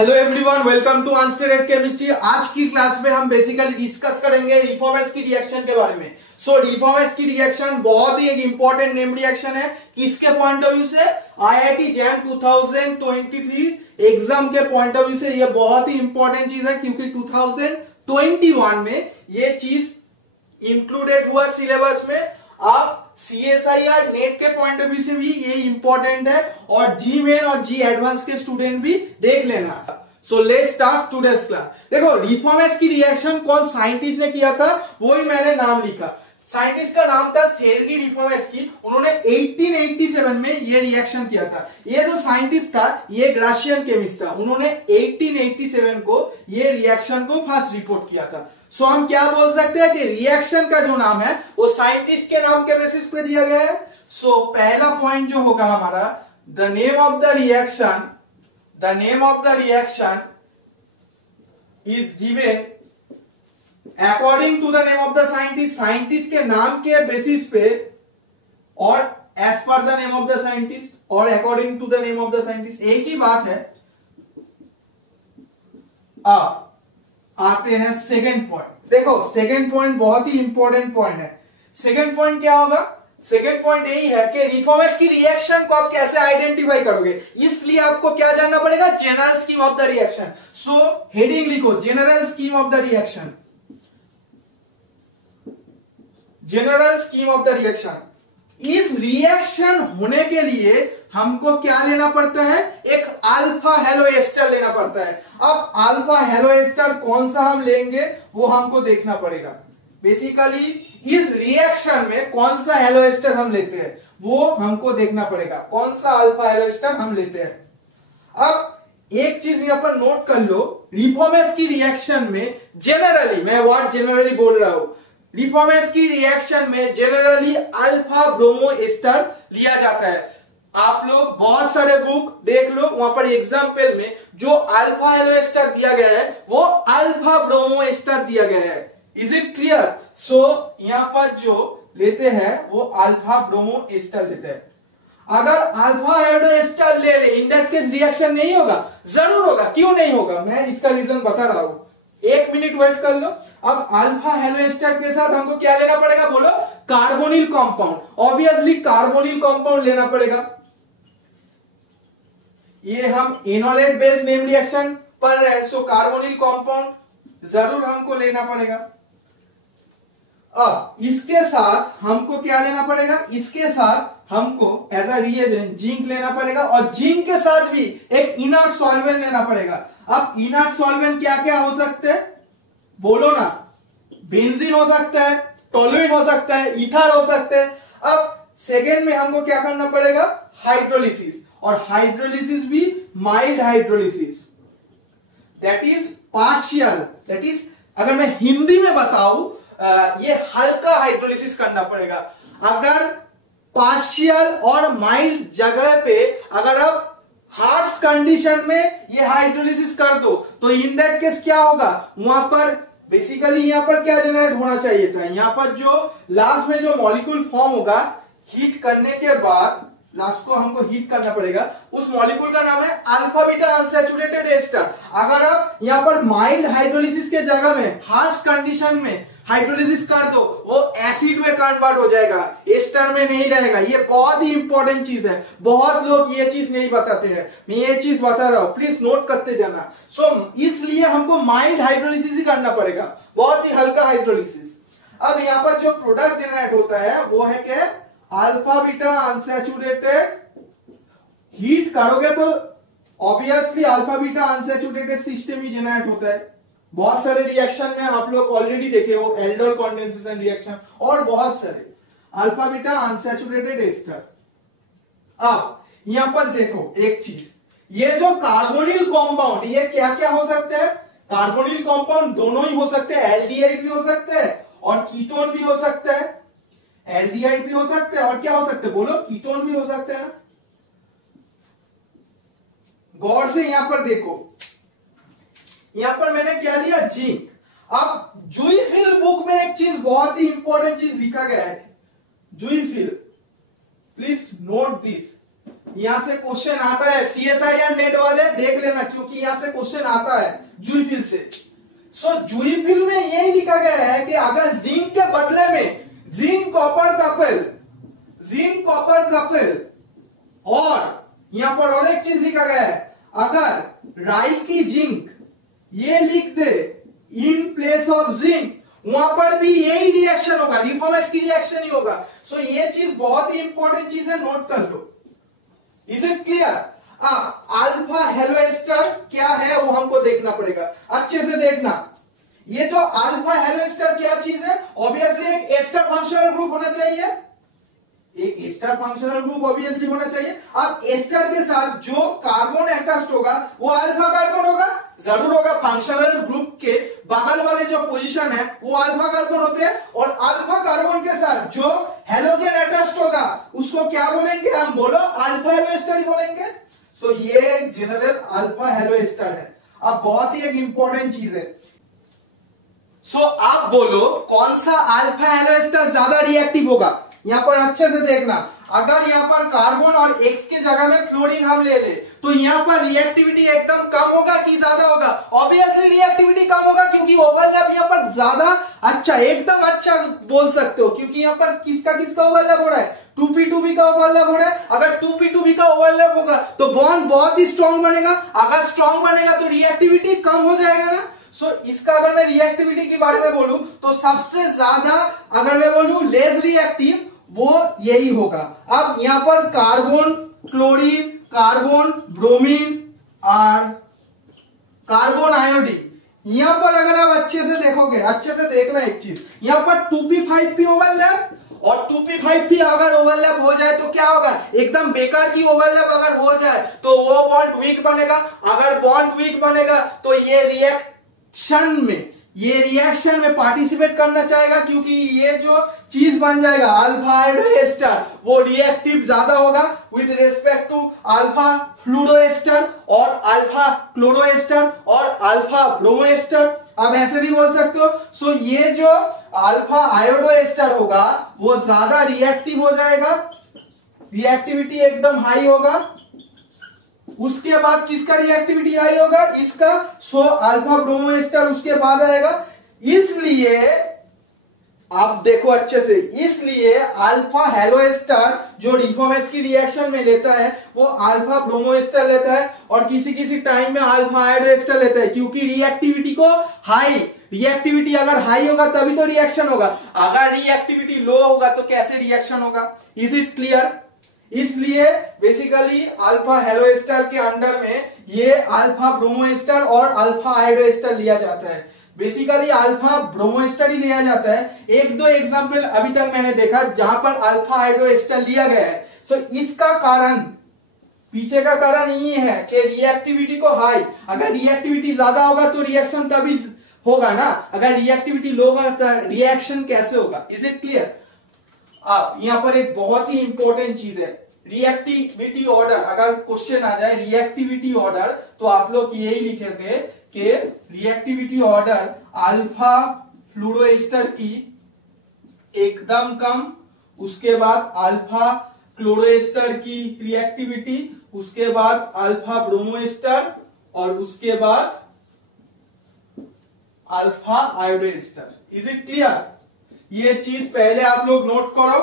Hello everyone, welcome to unstated chemistry. आज की class में हम बेसिकली डिस्कस करेंगे रिफॉर्मेट्स की रिएक्शन के बारे में। रिफॉर्मेट्स की रिएक्शन बहुत ही एक इंपॉर्टेंट नेम रिएक्शन है। किसके पॉइंट ऑफ व्यू से? आईआईटी जैम 2023 एग्जाम के पॉइंट ऑफ व्यू से ये बहुत ही इंपॉर्टेंट चीज है, क्योंकि 2021 में ये चीज इंक्लूडेड हुआ सिलेबस में। आप CSIR नेट के पॉइंट ऑफ व्यू से भी ये इंपॉर्टेंट है, और जी मेन और जी एडवांस के स्टूडेंट भी देख लेना। So let's start today's class. देखो, रिफॉर्मेट्स की रिएक्शन कौन साइंटिस्ट ने किया था, वो ही मैंने नाम लिखा। साइंटिस्ट का नाम था सेर्गी रिफॉर्मेट्स की। उन्होंने 1887 में ये रिएक्शन किया था। ये जो साइंटिस्ट था, ये रशियन केमिस्ट था। उन्होंने 1887 को ये रिएक्शन को फर्स्ट रिपोर्ट किया था। सो हम क्या बोल सकते हैं कि रिएक्शन का जो नाम है वो साइंटिस्ट के नाम के बेसिस पे दिया गया है। सो पहला पॉइंट जो होगा हमारा, the name of the reaction is given according to the name of the scientist. Scientist के नाम के बेसिस पे, और as per the name of the scientist, और according to the name of the scientist, एक ही बात है। अब आते हैं सेकेंड पॉइंट। देखो, सेकेंड पॉइंट बहुत ही इंपॉर्टेंट पॉइंट है। सेकेंड पॉइंट क्या होगा? सेकेंड पॉइंट यही है कि रिफॉर्मेट्स की रिएक्शन को आप कैसे आइडेंटिफाई करोगे। इसलिए आपको क्या जानना पड़ेगा? General scheme of the reaction. So heading लिखो, general scheme of the reaction. General scheme of the reaction. इस रिएक्शन होने के लिए हमको क्या लेना पड़ता है? एक अल्फा हेलो एस्टर लेना पड़ता है। अब अल्फा हेलो एस्टर कौन सा हम लेंगे वो हमको देखना पड़ेगा। बेसिकली इस रिएक्शन में कौन सा हेलो एस्टर हम लेते हैं वो हमको देखना पड़ेगा। कौन सा अल्फा हेलो एस्टर हम लेते हैं। अब एक चीज यहां पर नोट कर लो, रिफॉर्मेट्स की रिएक्शन में जनरली, मैं वर्ड जनरली बोल रहा हूं, रिफॉर्मेट्स की रिएक्शन में जनरली अल्फा ब्रोमो एस्टर लिया जाता है। आप लोग बहुत सारे बुक देख लो, वहां पर एग्जाम्पल में जो अल्फा हेलो एस्टर दिया गया है वो अल्फा ब्रोमो एस्टर दिया गया है। Is it clear? सो यहां पर जो लेते हैं वो अल्फा ब्रोमो एस्टर लेते हैं। अगर अल्फा हेलो एस्टर ले ले, इन दैट केस रिएक्शन नहीं होगा? जरूर होगा। क्यों नहीं होगा? मैं इसका रीजन बता रहा हूं, एक मिनट वेट कर लो। अब अल्फा हेलो एस्टर के साथ हमको क्या लेना पड़ेगा? बोलो, carbonyl compound. Obviously carbonyl compound लेना पड़ेगा। ये हम इनोलेट बेस्ड नेम रिएक्शन पढ़ रहे हैं, सो कार्बोनिल कंपाउंड जरूर हमको लेना पड़ेगा। अब इसके साथ हमको क्या लेना पड़ेगा? इसके साथ हमको एज अ रिएजेंट जिंक लेना पड़ेगा, और जिंक के साथ भी एक इनर्ट सॉल्वेंट लेना पड़ेगा। अब इनर्ट सॉल्वेंट क्या क्या हो सकते हैं? बोलो ना। बेंजीन हो सकता है, टोलुइन हो सकता है, ईथर हो सकते हैं। अब सेकेंड में हमको क्या करना पड़ेगा? हाइड्रोलिसिस, और हाइड्रोलिसिस भी mild hydrolysis, that is partial. That is, अगर मैं हिंदी में बताऊं, ये हल्का हाइड्रोलिसिस करना पड़ेगा। अगर पार्शियल और माइल्ड जगह पे अगर आप हार्श कंडीशन में ये हाइड्रोलिसिस कर दो, तो इन दैट केस क्या होगा? वहां पर बेसिकली यहां पर क्या जनरेट होना चाहिए था? यहां पर जो लास्ट में जो मॉलिक्यूल फॉर्म होगा, हीट करने के बाद लास्ट को हमको हीट करना पड़ेगा, उस मॉलिक्यूल का नाम है अल्फा बीटा अनसैचुरेटेड एस्टर। अगर आप यहां पर माइल्ड हाइड्रोलिसिस के जगह में हार्श कंडीशन में हाइड्रोलिसिस कर दो, वो एसिड में कन्वर्ट हो जाएगा, एस्टर में नहीं रहेगा। ये बहुत ही इंपॉर्टेंट चीज है, बहुत लोग ये चीज नहीं बताते हैं, मैं ये चीज बता रहा हूं, प्लीज नोट करते जाना। सो इसलिए हमको माइल्ड हाइड्रोलिसिस ही करना पड़ेगा, बहुत ही हल्का हाइड्रोलिसिस। अब यहां पर जो प्रोडक्ट जनरेट होता है वो है क्या? Alpha beta unsaturated. हीट करोगे तो obviously alpha beta unsaturated system ही जनरेट होता है। बहुत सारे रिएक्शन में आप लोग ऑलरेडी देखे हो, एल्डोल कंडेंसेशन रिएक्शन और बहुत सारे। Alpha beta unsaturated ester. अब यहां पर देखो एक चीज, ये जो कार्बोनिल कंपाउंड, ये क्या क्या हो सकते हैं? कार्बोनिल कंपाउंड दोनों ही हो सकते हैं, एल्डिहाइड भी हो सकते हैं और कीटोन भी हो सकता है। एल्डिहाइड भी हो सकते हैं और क्या हो सकते हैं? बोलो, कीटोन भी हो सकते हैं ना। गौर से यहां पर देखो, यहां पर मैंने क्या लिया? जिंक। अब जुइफिल बुक में एक चीज, बहुत ही इंपॉर्टेंट चीज लिखा गया है, जुइफिल, प्लीज नोट दिस। यहां से क्वेश्चन आता है, CSIR नेट वाले देख लेना, क्योंकि यहां से क्वेश्चन आता है जूई फिल से। सो जूई फिल में यही लिखा गया है कि अगर जिंक के बदले में जिंक कॉपर कपल और यहां पर और एक चीज लिखा गया है, अगर राई की जिंक ये लिख दे इन प्लेस ऑफ जिंक, वहां पर भी यही रिएक्शन होगा, रिफॉर्मेक्स की रिएक्शन ही होगा। सो ये चीज बहुत ही इंपॉर्टेंट चीज है, नोट कर लो। Is it clear? Alpha halo ester क्या है वो हमको देखना पड़ेगा, अच्छे से देखना। ये जो अल्फा हेलो एस्टर क्या चीज है, ऑब्वियसली एक एस्टर फंक्शनल ग्रुप होना चाहिए, एक एस्टर फंक्शनल ग्रुप ऑब्वियसली होना चाहिए। अब एस्टर के साथ जो कार्बन अटैच्ड होगा वो अल्फा कार्बन होगा, जरूर होगा। फंक्शनल ग्रुप के बगल वाले जो पोजीशन है वो अल्फा कार्बन होते हैं, और अल्फा कार्बन के साथ जो हेलोजन अटैच्ड होगा उसको क्या बोलेंगे हम, बोलो अल्फा हेलो एस्टर ही बोलेंगे। सो ये जनरल अल्फा हेलो एस्टर है। अब बहुत ही एक इंपॉर्टेंट चीज है, सो आप बोलो कौन सा अल्फा हेलो एस्टर ज्यादा रिएक्टिव होगा। यहां पर अच्छे से देखना, अगर यहां पर कार्बन और X के जगह में फ्लोरीन हम ले ले तो यहां पर रिएक्टिविटी एकदम कम होगा कि ज्यादा होगा? ऑब्वियसली रिएक्टिविटी कम होगा, क्योंकि ओवरलैप यहां पर ज्यादा अच्छा, एकदम अच्छा बोल सकते हो, क्योंकि यहां पर किसका ओवरलैप हो रहा है, 2p2b का ओवरलैप हो रहा है। अगर 2p2b का ओवरलैप होगा तो बॉन्ड बहुत ही स्ट्रॉन्ग बनेगा, अगर स्ट्रॉन्ग बनेगा तो रिएक्टिविटी कम हो जाएगा ना। सो इसका अगर मैं रिएक्टिविटी के बारे में बोलूं तो सबसे ज्यादा, अगर मैं बोलूं लेस रिएक्टिव, वो यही होगा। अब यहां पर कार्बन, क्लोरीन, कार्बन, ब्रोमीन और कार्बन आयोडीन, यहां पर अगर आप अच्छे से देखोगे, अच्छे से देखना एक चीज, यहां पर 2p5p ओवरलैप, और 2p5p अगर ओवरलैप हो जाए तो क्या होगा, एकदम बेकार की ओवरलैप अगर हो जाए तो वो बॉन्ड वीक बनेगा। अगर बॉन्ड वीक बनेगा तो ये रिएक्शन में पार्टिसिपेट करना चाहेगा, क्योंकि ये जो चीज बन जाएगा अल्फा हाइड्रो एस्टर वो रिएक्टिव ज्यादा होगा with respect to alpha fluoro ester और अल्फा क्लोरो एस्टर और अल्फा ब्रोमो एस्टर, आप ऐसे भी बोल सकते हो। सो ये जो अल्फा आयोडो एस्टर होगा वो ज्यादा रिएक्टिव हो जाएगा, रिएक्टिविटी एकदम हाई होगा। उसके बाद किसका रिएक्टिविटी हाई होगा, इसका। सो अल्फा ब्रोमो एस्टर उसके बाद आएगा। इसलिए आप देखो अच्छे से, इसलिए अल्फा हेलो एस्टर जो रिफॉर्मेक्स की रिएक्शन में लेता है वो अल्फा ब्रोमो एस्टर लेता है, और किसी किसी टाइम में अल्फा आयोडो एस्टर लेता है, क्योंकि रिएक्टिविटी को हाई, रिएक्टिविटी अगर हाई होगा तभी तो रिएक्शन होगा, अगर रिएक्टिविटी लो होगा तो कैसे रिएक्शन होगा। Is it clear? इसलिए बेसिकली अल्फा हेलो एस्टर के अंडर में ये अल्फा ब्रोमो एस्टर और अल्फा आयोडो एस्टर लिया जाता है। बेसिकली अल्फा ब्रोमो एस्टर ही लिया जाता है। एक दो एग्जांपल अभी तक मैंने देखा जहां पर अल्फा आयोडो एस्टर लिया गया है। सो इसका कारण, पीछे का कारण ये है कि रिएक्टिविटी को हाई, अगर रिएक्टिविटी ज्यादा होगा तो रिएक्शन तभी होगा ना, अगर रिएक्टिविटी लो होगा तो रिएक्शन कैसे होगा। Is it clear? अब यहां पर एक बहुत ही इंपॉर्टेंट चीज है, रिएक्टिविटी ऑर्डर। अगर क्वेश्चन आ जाए रिएक्टिविटी ऑर्डर तो आप लोग यही लिखेंगे कि reactivity order alpha fluoro ester की एकदम कम, उसके बाद अल्फा क्लोरो एस्टर की रिएक्टिविटी, उसके बाद अल्फा ब्रोमो एस्टर और उसके बाद alpha iodo ester. Is it clear? ये चीज पहले आप लोग नोट करो।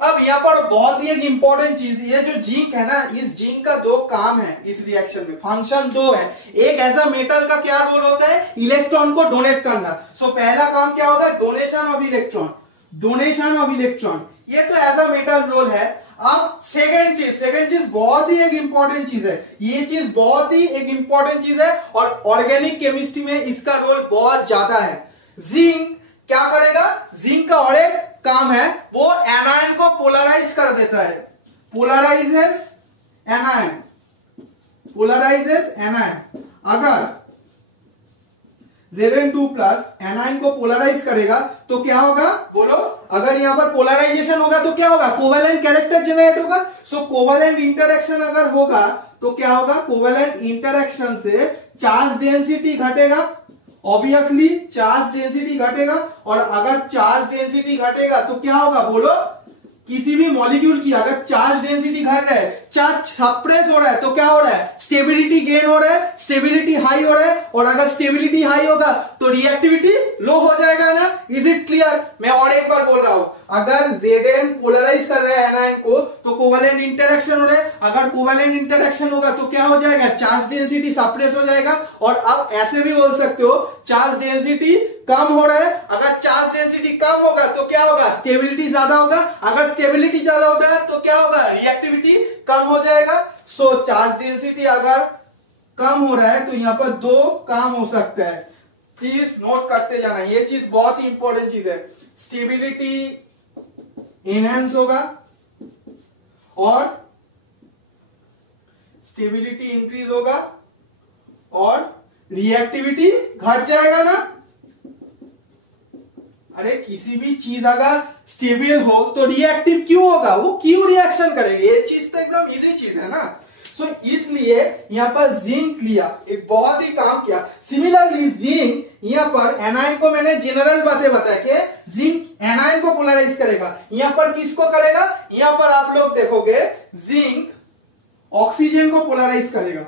अब यहाँ पर बहुत ही एक इंपॉर्टेंट चीज, ये जो जिंक है ना, इस जिंक का दो काम है इस रिएक्शन में, फंक्शन दो है। एक ऐसा मेटल का क्या रोल होता है, इलेक्ट्रॉन को डोनेट करना। सो पहला काम क्या होगा, donation of electron, donation of electron, ये तो ऐसा मेटल रोल है। अब सेकेंड चीज बहुत ही एक इंपॉर्टेंट चीज है, ये चीज बहुत ही एक इंपॉर्टेंट चीज है और ऑर्गेनिक केमिस्ट्री में इसका रोल बहुत ज्यादा है। जिंक क्या करेगा, जिंक का और एक काम है, वो एनायन को पोलराइज कर देता है, पोलराइजेस एनायन, पोलराइजेस एनायन। अगर Zn2 प्लस एनायन को पोलराइज करेगा तो क्या होगा, बोलो। अगर यहां पर पोलराइजेशन होगा तो क्या होगा, कोवेलेंट कैरेक्टर जनरेट होगा। सो कोवेलेंट इंटरेक्शन अगर होगा तो क्या होगा, कोवेलेंट इंटरेक्शन से चार्ज डेंसिटी घटेगा, ऑब्वियसली चार्ज डेंसिटी घटेगा। और अगर चार्ज डेंसिटी घटेगा तो क्या होगा, बोलो, किसी भी मॉलिक्यूल की अगर चार्ज डेंसिटी घट रहा है, चार्ज सप्रेस हो रहा है, तो क्या हो रहा है, स्टेबिलिटी गेन हो रहा है, स्टेबिलिटी हाई हो रहा है, और अगर स्टेबिलिटी हाई होगा तो रिएक्टिविटी लो हो जाएगा ना। Is it clear? मैं और एक बार बोल रहा हूं, अगर Zn पोलराइज कर रहा है एनायन को तो कोवेलेंट इंटरेक्शन हो रहा है, अगर कोवेलेंट इंटरेक्शन होगा तो क्या हो जाएगा, चार्ज डेंसिटी सप्रेस हो जाएगा। और आप ऐसे भी बोल सकते हो चार्ज डेंसिटी कम हो रहा है, अगर चार्ज डेंसिटी कम होगा तो क्या होगा, स्टेबिलिटी ज्यादा होगा, अगर स्टेबिलिटी ज्यादा होता है तो क्या होगा, रिएक्टिविटी कम हो जाएगा। सो चार्ज डेंसिटी अगर कम हो रहा है तो यहां पर दो काम हो सकता है, प्लीज नोट करते जाना, ये चीज बहुत ही इंपॉर्टेंट चीज है। स्टेबिलिटी इनहेंस होगा और स्टेबिलिटी इंक्रीज होगा और रिएक्टिविटी घट जाएगा ना। अरे किसी भी चीज अगर स्टेबल हो तो रिएक्टिव क्यों होगा, वो क्यों रिएक्शन करेगी, ये चीज तो एकदम इजी चीज है ना। सो इसलिए यहां पर जिंक लिया, एक बहुत ही काम किया। सिमिलरली जिंक यहां पर एनायन को मैंने जनरल बातें बताया कि जिंक एनायन को पोलराइज करेगा, यहां पर किसको करेगा, यहां पर आप लोग देखोगे जिंक ऑक्सीजन को पोलराइज करेगा,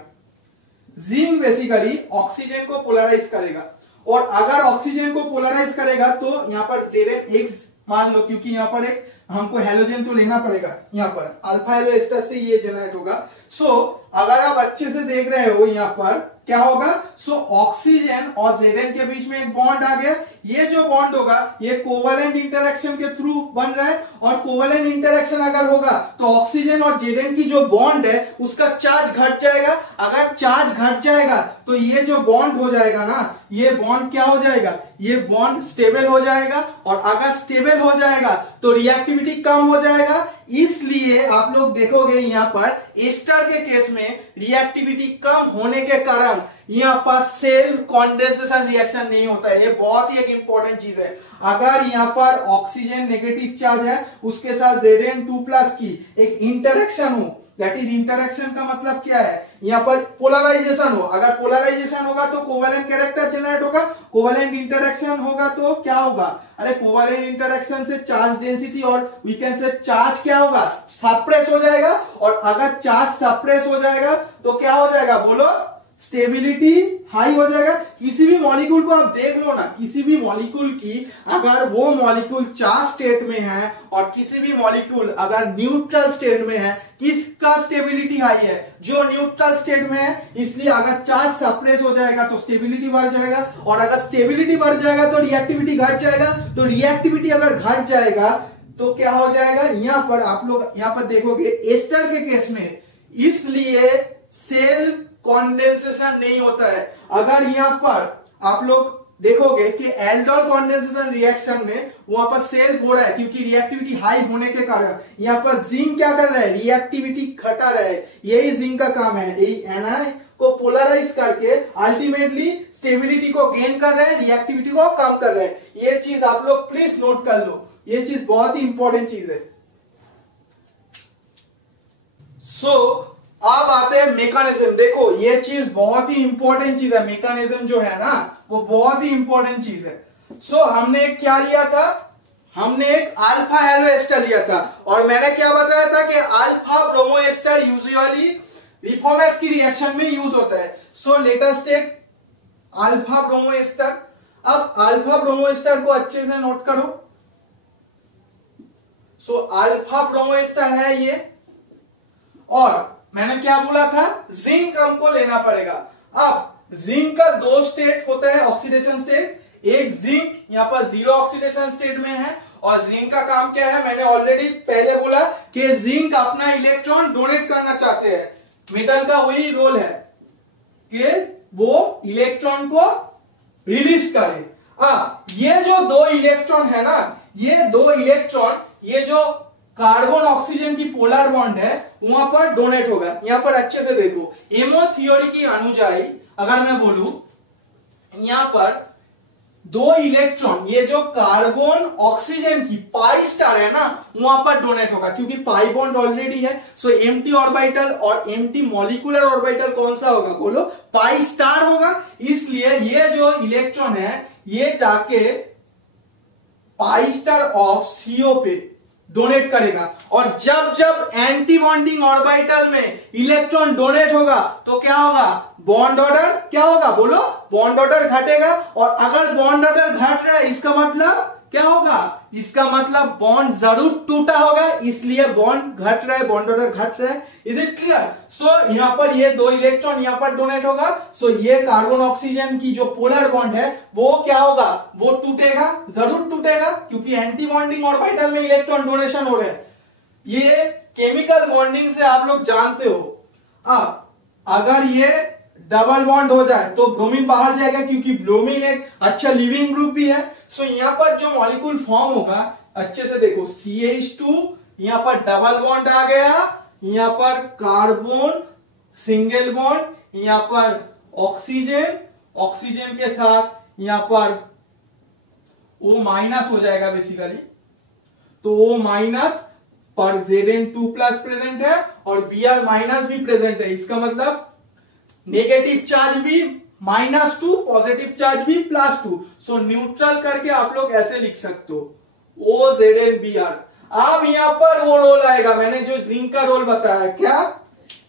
जिंक बेसिकली ऑक्सीजन को पोलराइज करेगा। और अगर ऑक्सीजन को पोलराइज करेगा तो यहां पर Zn मान लो, क्योंकि यहां पर एक हमको हेलोजन तो लेना पड़ेगा, यहां पर अल्फा हेलो एस्टर से ये जनरेट होगा। सो अगर आप अच्छे से देख रहे हो यहां पर क्या होगा, सो ऑक्सीजन और Zn के बीच में एक बॉन्ड आ गया, ये जो बॉन्ड होगा ये कोवेलेंट इंटरेक्शन के थ्रू बन रहा है, और कोवेलेंट इंटरेक्शन अगर होगा तो ऑक्सीजन और Zn की जो बॉन्ड है उसका चार्ज घट जाएगा। अगर चार्ज घट जाएगा तो ये जो बॉन्ड हो जाएगा ना, ये बॉन्ड क्या हो जाएगा, ये बॉन्ड स्टेबल हो जाएगा, और अगर स्टेबल हो जाएगा तो रिएक्टिविटी कम हो जाएगा। इसलिए आप लोग देखोगे यहां पर एस्टर के केस में रिएक्टिविटी कम होने के कारण यहां पर सेल कॉन्डेंसेशन रिएक्शन नहीं होता है। ये बहुत ही एक इंपॉर्टेंट चीज है। अगर यहां पर ऑक्सीजन नेगेटिव चार्ज है उसके साथ Zn2+ की एक इंटरेक्शन हो, दैट इज इंटरेक्शन का मतलब क्या है, यहां पर पोलराइजेशन हो, अगर पोलराइजेशन होगा तो कोवेलेंट कैरेक्टर जनरेट होगा, कोवेलेंट इंटरेक्शन होगा तो क्या होगा, अरे कोवेलेंट इंटरेक्शन से चार्ज डेंसिटी और वी कैन से चार्ज क्या होगा, सप्रेस हो जाएगा, और अगर चार्ज सप्रेस हो जाएगा तो क्या हो जाएगा, बोलो, स्टेबिलिटी हाई हो जाएगा। किसी भी मॉलिक्यूल को आप देख लो ना, किसी भी मॉलिक्यूल की अगर वो मॉलिक्यूल चार्ज स्टेट में है और किसी भी मॉलिक्यूल अगर न्यूट्रल स्टेट में है, किसका स्टेबिलिटी हाई है, जो न्यूट्रल स्टेट में है। इसलिए अगर चार्ज सप्रेस हो जाएगा तो स्टेबिलिटी बढ़ जाएगा, और अगर स्टेबिलिटी बढ़ जाएगा तो रिएक्टिविटी घट जाएगा। तो रिएक्टिविटी अगर घट जाएगा तो क्या हो जाएगा, यहां पर आप लोग यहां पर देखोगे एस्टर के केस में, इसलिए सेल कॉन्डेंसेशन नहीं होता है। अगर यहां पर आप लोग देखोगे कि एल्डोल कॉन्डेंसेशन रिएक्शन में वहां पर सेल हो रहा है, क्योंकि रिएक्टिविटी हाई होने के कारण यहां पर जिंक क्या कर रहा है, रिएक्टिविटी घटा रहा है। यही जिंक का काम है, यही एनायन को पोलराइज करके अल्टीमेटली स्टेबिलिटी को गेन कर रहे हैं, रिएक्टिविटी को कम कर रहे हैं। ये चीज आप लोग प्लीज नोट कर लो, ये चीज बहुत ही इंपॉर्टेंट चीज है। सो अब आते हैं मैकेनिज्म। देखो ये चीज बहुत ही इंपॉर्टेंट चीज है, मैकेनिज्म जो है ना वो बहुत ही इंपॉर्टेंट चीज है। सो हमने क्या लिया था, हमने एक अल्फा हेलो एस्टर लिया था, और मैंने क्या बताया था कि alpha bromo ester usually Reformatsky की रिएक्शन में यूज होता है। So let us take alpha bromo ester. अब अल्फा ब्रोमो एस्टर को अच्छे से नोट करो। सो अल्फा ब्रोमो एस्टर है ये, और मैंने क्या बोला था, जिंक हमको लेना पड़ेगा। अब जिंक का दो स्टेट होता है ऑक्सीडेशन स्टेट, एक जिंक यहां पर जीरो ऑक्सीडेशन स्टेट में है, और जिंक का काम क्या है, मैंने ऑलरेडी पहले बोला कि जिंक अपना इलेक्ट्रॉन डोनेट करना चाहते हैं। मेटल का वही रोल है कि वो इलेक्ट्रॉन को रिलीज करे। ये जो दो इलेक्ट्रॉन है ना, ये दो इलेक्ट्रॉन, ये जो कार्बन ऑक्सीजन की पोलर बॉन्ड है वहां पर डोनेट होगा। यहां पर अच्छे से देखो, एमो थ्योरी की अनुजाई अगर मैं बोलूं, यहां पर दो इलेक्ट्रॉन, ये जो कार्बन ऑक्सीजन की पाई स्टार है ना वहां पर डोनेट होगा, क्योंकि पाई बॉन्ड ऑलरेडी है। सो एम्प्टी ऑर्बिटल और एम्प्टी मॉलिक्यूलर ऑर्बिटल कौन सा होगा, बोलो, पाई स्टार होगा। इसलिए ये जो इलेक्ट्रॉन है ये जाके पाई स्टार ऑफ सीओ पे डोनेट करेगा। और जब जब एंटी बॉन्डिंग ऑर्बिटल में इलेक्ट्रॉन डोनेट होगा तो क्या होगा, बॉन्ड ऑर्डर क्या होगा, बोलो, बॉन्ड ऑर्डर घटेगा। और अगर बॉन्ड ऑर्डर घट रहा है इसका मतलब क्या होगा, इसका मतलब बॉन्ड जरूर टूटा होगा, इसलिए बॉन्ड घट रहा है, बॉन्ड ऑर्डर घट रहा है। Is it clear? सो यहां पर ये 2 इलेक्ट्रॉन यहां पर डोनेट होगा, सो ये कार्बन ऑक्सीजन की जो पोलर बॉन्ड है वो क्या होगा, वो टूटेगा, जरूर टूटेगा, क्योंकि एंटी बॉन्डिंग ऑर्बिटल में इलेक्ट्रॉन डोनेशन हो रहा है। ये केमिकल बॉन्डिंग से आप लोग जानते हो। अब अगर ये डबल बॉन्ड हो जाए तो ब्रोमीन बाहर जाएगा, क्योंकि ब्रोमीन एक अच्छा लिविंग ग्रुप भी है। सो यहां पर जो मॉलिक्यूल फॉर्म होगा, अच्छे से देखो, CH2 यहां पर डबल बॉन्ड आ गया, यहां पर कार्बन सिंगल बॉन्ड, यहां पर ऑक्सीजन, ऑक्सीजन के साथ यहां पर O- हो जाएगा बेसिकली, तो O- पर Zn2+ प्रेजेंट है और Br- भी प्रेजेंट है। इसका मतलब नेगेटिव चार्ज भी -2, पॉजिटिव चार्ज भी +2। सो न्यूट्रल करके आप लोग ऐसे लिख सकते हो, OZnBr। अब यहां पर वो रोल आएगा, मैंने जो जिंक का रोल बताया, क्या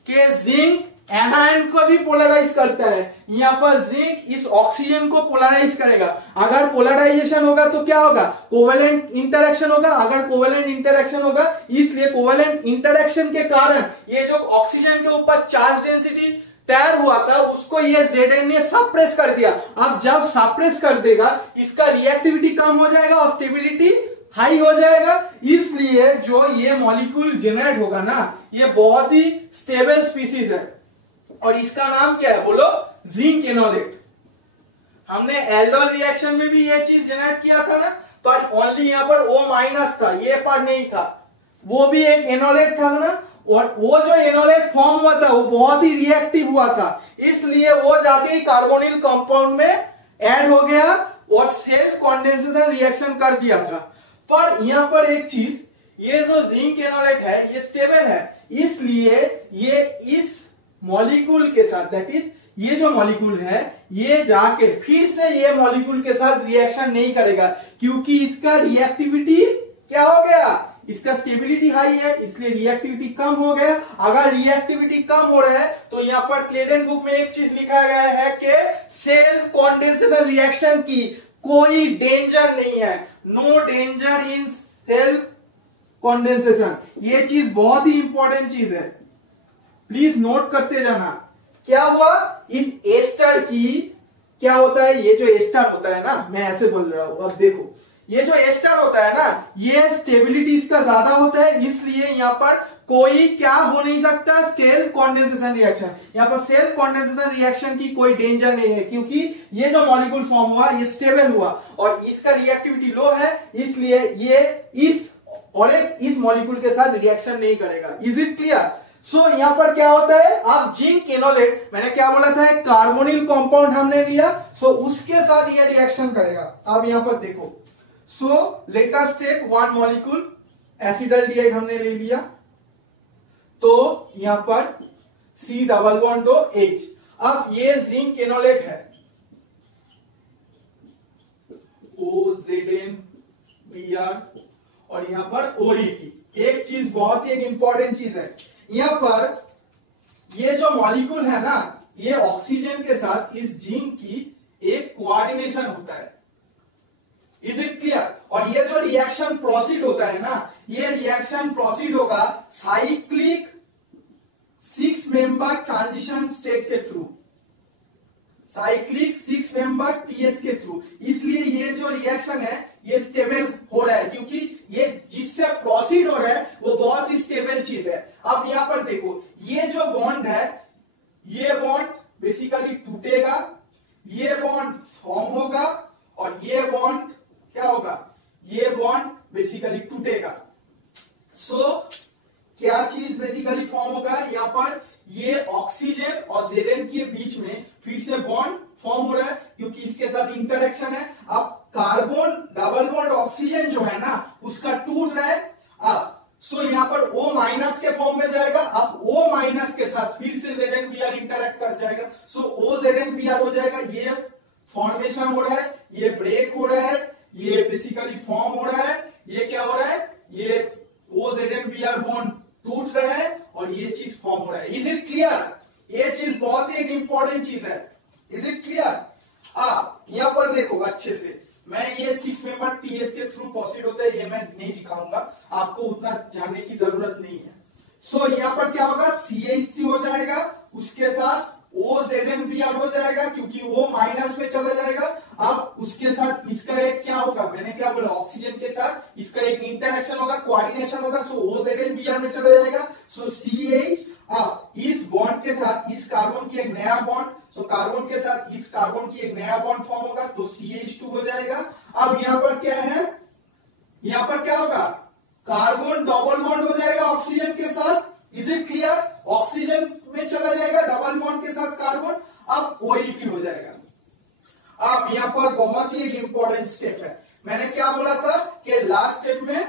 कि जिंक एनायन को भी पोलराइज करता है। यहां पर जिंक इस ऑक्सीजन को पोलराइज करेगा। अगर पोलराइजेशन होगा तो क्या होगा, कोवेलेंट इंटरेक्शन होगा। अगर कोवेलेंट इंटरेक्शन होगा, इसलिए कोवेलेंट इंटरेक्शन के कारण ये जो ऑक्सीजन के ऊपर चार्ज डेंसिटी तैयार हुआ था उसको ये Zn ने सप्रेस कर दिया। अब जब सप्रेस कर देगा, इसका रिएक्टिविटी कम हो जाएगा और स्टेबिलिटी हाई हो जाएगा, इसलिए जो ये मॉलिक्यूल जनरेट होगा ना, ये बहुत ही स्टेबल स्पीसीज है। और इसका नाम क्या है, बोलो, जिंक एनोलेट। हमने एल्डोल रिएक्शन में भी ये चीज जनरेट किया था ना, पर ओनली यहां पर O- था, ये पार्ट नहीं था, वो भी एक एनोलेट था ना। और वो जो एनोलेट फॉर्म हुआ था वो बहुत ही रिएक्टिव हुआ था, इसलिए वो जाके ही कार्बोनिल कंपाउंड में ऐड हो गया और सेल्फ कंडेंसेशन रिएक्शन कर दिया था। पर यहां पर एक चीज, ये जो जिंक एनोलेट है ये स्टेबल है, इसलिए ये इस मॉलिक्यूल के साथ, दैट इज ये जो मॉलिक्यूल है, ये जाके फिर से ये मॉलिक्यूल के साथ रिएक्शन नहीं करेगा, क्योंकि इसका रिएक्टिविटी क्या हो गया, इसका स्टेबिलिटी हाई है, इसलिए रिएक्टिविटी कम हो गया। अगर रिएक्टिविटी कम हो रहा है तो यहां पर क्लेडन बुक में एक चीज लिखा गया है कि सेल्फ कंडेंसेशन रिएक्शन की कोई डेंजर नहीं है, no danger in self condensation. ये चीज बहुत ही इंपॉर्टेंट चीज है, प्लीज नोट करते जाना। क्या हुआ, इस एस्टर की क्या होता है, ये जो एस्टर होता है ना, मैं ऐसे बोल रहा हूं, अब देखो, ये जो एस्टर होता है ना, ये स्टेबिलिटी इसका ज्यादा होता है, इसलिए यहां पर कोई क्या हो नहीं सकता, सेल्फ कंडेंसेशन रिएक्शन। यहां पर सेल्फ कंडेंसेशन रिएक्शन की कोई डेंजर नहीं है, क्योंकि ये जो मॉलिक्यूल फॉर्म हुआ ये स्टेबल हुआ और इसका रिएक्टिविटी लो है, इसलिए ये इस और इस मॉलिक्यूल के साथ रिएक्शन नहीं करेगा। Is it clear? सो यहां पर क्या होता है, अब जिंक एनोलेट, मैंने क्या बोला था, कार्बोनिल कंपाउंड हमने लिया, सो उसके साथ ये रिएक्शन करेगा। अब यहां पर देखो, so let us take one molecule, acetaldehyde हमने ले लिया, तो यहां पर C+H। अब ये जिंक एनोलेट है, OZnBr, और यहां पर ODT। एक चीज बहुत ही एक इंपॉर्टेंट चीज है, यहां पर ये जो मॉलिक्यूल है ना, ये ऑक्सीजन के साथ इस जिंक की एक कोऑर्डिनेशन होता है। Is it clear? और ये जो रिएक्शन प्रोसीड होता है ना, ये रिएक्शन प्रोसीड होगा साइक्लिक 6 मेंबर ट्रांजिशन स्टेट के थ्रू, साइक्लिक 6 मेंबर TS के थ्रू। इसलिए ये जो रिएक्शन है ये स्टेबल हो रहा है, क्योंकि ये जिससे प्रोसीड हो रहा है वो बहुत ही स्टेबल चीज है। अब यहां पर देखो, ये जो बॉन्ड है, ये बॉन्ड बेसिकली टूटेगा, ये बॉन्ड फॉर्म होगा और ये बॉन्ड क्या होगा, ये बॉन्ड बेसिकली टूटेगा। सो क्या चीज बेसिकली फॉर्म होगा, यहां पर ये ऑक्सीजन और Zn के बीच में फिर से बॉन्ड फॉर्म हो रहा है, क्योंकि इसके साथ इंटरेक्शन है। अब कार्बन डबल बॉन्ड ऑक्सीजन जो है ना, उसका टूट रहा है। अब सो यहां पर O- के फॉर्म में जाएगा। अब O- के साथ फिर से ZnBr इंटरेक्ट कर जाएगा, सो OZnBr हो जाएगा। ये फॉर्मेशन हो रहा है, ये ब्रेक हो रहा है, ये बेसिकली फॉर्म हो रहा है, ये क्या हो रहा है, ये टीएस के थ्रू प्रोसीड होता है ये मैं नहीं दिखाऊंगा, आपको उतना जानने की जरूरत नहीं है। सो यहाँ पर क्या होगा, CH3 हो जाएगा, उसके साथ OZNBr हो जाएगा क्योंकि वो माइनस में चला जाएगा। अब उसके साथ इसका एक क्या होगा, मैंने क्या बोला, ऑक्सीजन के साथ इसका एक इंटरेक्शन होगा, कोऑर्डिनेशन होगा, सो OZNBr में चला जाएगा। सो CH अब इस बॉन्ड के साथ इस कार्बन की एक नया बॉन्ड, सो कार्बन के साथ इस कार्बन की एक नया बॉन्ड फॉर्म होगा तो CH2 हो जाएगा। अब यहाँ पर क्या है, यहाँ पर क्या होगा, कार्बन डबल बॉन्ड हो जाएगा ऑक्सीजन के साथ। इज इट क्लियर, ऑक्सीजन में चला जाएगा डबल बॉन्ड के साथ कार्बन, अब OEP हो जाएगा। अब यहाँ पर बहुत ही एक इंपॉर्टेंट स्टेप है, मैंने क्या बोला था कि लास्ट स्टेप में,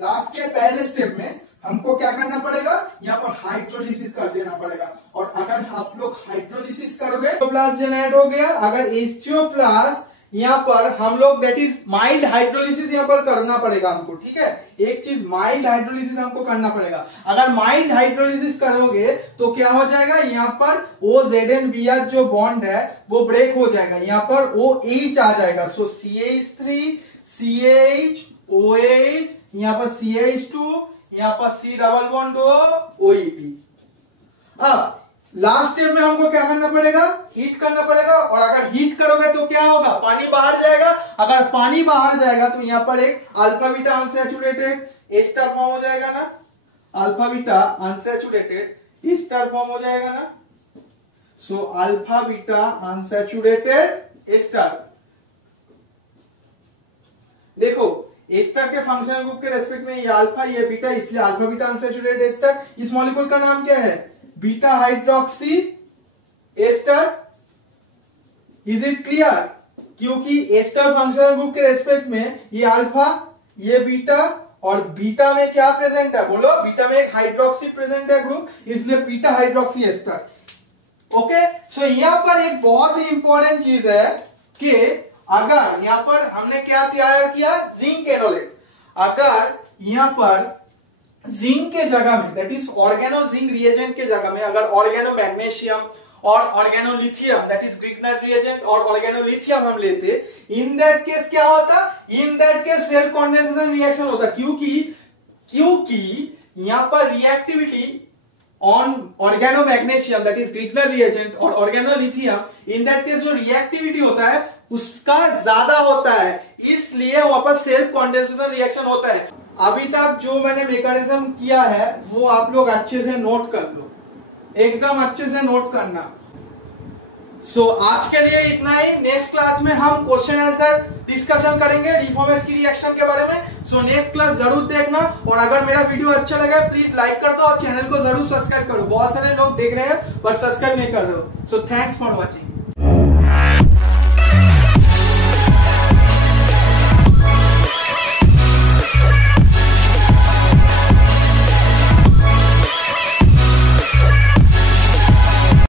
लास्ट के पहले स्टेप में हमको क्या करना पड़ेगा, यहाँ पर हाइड्रोलिसिस कर देना पड़ेगा। और अगर आप लोग हाइड्रोलिसिस करोगे तो प्लस जनरेट हो गया। अगर H2+ यहाँ पर हम लोग दैट इज माइल्ड हाइड्रोलिसिस यहाँ पर करना पड़ेगा हमको, ठीक है, एक चीज माइल्ड हाइड्रोलिसिस हमको करना पड़ेगा। अगर माइल्ड हाइड्रोलिसिस करोगे तो क्या हो जाएगा, यहाँ पर OZNBr जो बॉन्ड है वो ब्रेक हो जाएगा, यहाँ पर OH आ जाएगा। सो CH3 CH OH, यहाँ पर CH2, यहाँ पर C डबल बॉन्ड OEP। अब लास्ट स्टेप में हमको क्या करना पड़ेगा, हीट करना पड़ेगा। और अगर हीट करोगे तो क्या होगा, पानी बाहर जाएगा। अगर पानी बाहर जाएगा तो यहाँ पर एक alpha beta unsaturated ester form हो जाएगा ना, alpha beta unsaturated ester form हो जाएगा ना। So alpha beta unsaturated ester, देखो एस्टर के फंक्शनल ग्रुप के रेस्पेक्ट में ये अल्फा ये बीटा, इसलिए अल्फा बीटा अनसैचुरेटेड एस्टर। इस मॉलिक्यूल का नाम क्या है, beta hydroxy ester. Is it clear, क्योंकि एस्टर फंक्शनल ग्रुप के रेस्पेक्ट में ये अल्फा ये बीटा, और बीटा में क्या प्रेजेंट है, बोलो, बीटा में एक हाइड्रोक्सी प्रेजेंट है ग्रुप, इसलिए बीटा हाइड्रोक्सी एस्टर। ओके, सो यहां पर एक बहुत ही इंपॉर्टेंट चीज है कि अगर यहां पर हमने क्या तैयार किया, जिंक एनोलेट। अगर यहां पर जिंक के जगह में that is organo zinc reagent के जगह में अगर ऑर्गेनो मैग्नीशियम और organo lithium that is Grignard reagent और ऑर्गेनो लिथियम हम लेते, इन दैट केस क्या होता, in that case self condensation reaction होता। क्योंकि यहां पर reactivity on organo magnesium that is Grignard reagent और organo lithium, in that case जो रिएक्टिविटी होता है उसका ज्यादा होता है, इसलिए वहां पर सेल्फ कंडेंसेशन रिएक्शन होता है। अभी तक जो मैंने मैकेनिज्म किया है वो आप लोग अच्छे से नोट कर लो, एकदम अच्छे से नोट करना। सो आज के लिए इतना ही। नेक्स्ट क्लास में हम क्वेश्चन आंसर डिस्कशन करेंगे रिफॉर्मेट्स की रिएक्शन के बारे में। सो नेक्स्ट क्लास जरूर देखना, और अगर मेरा वीडियो अच्छा लगा प्लीज लाइक कर दो और चैनल को जरूर सब्सक्राइब करो। बहुत सारे लोग देख रहे हैं पर सब्सक्राइब नहीं कर रहे हो। So thanks for watching.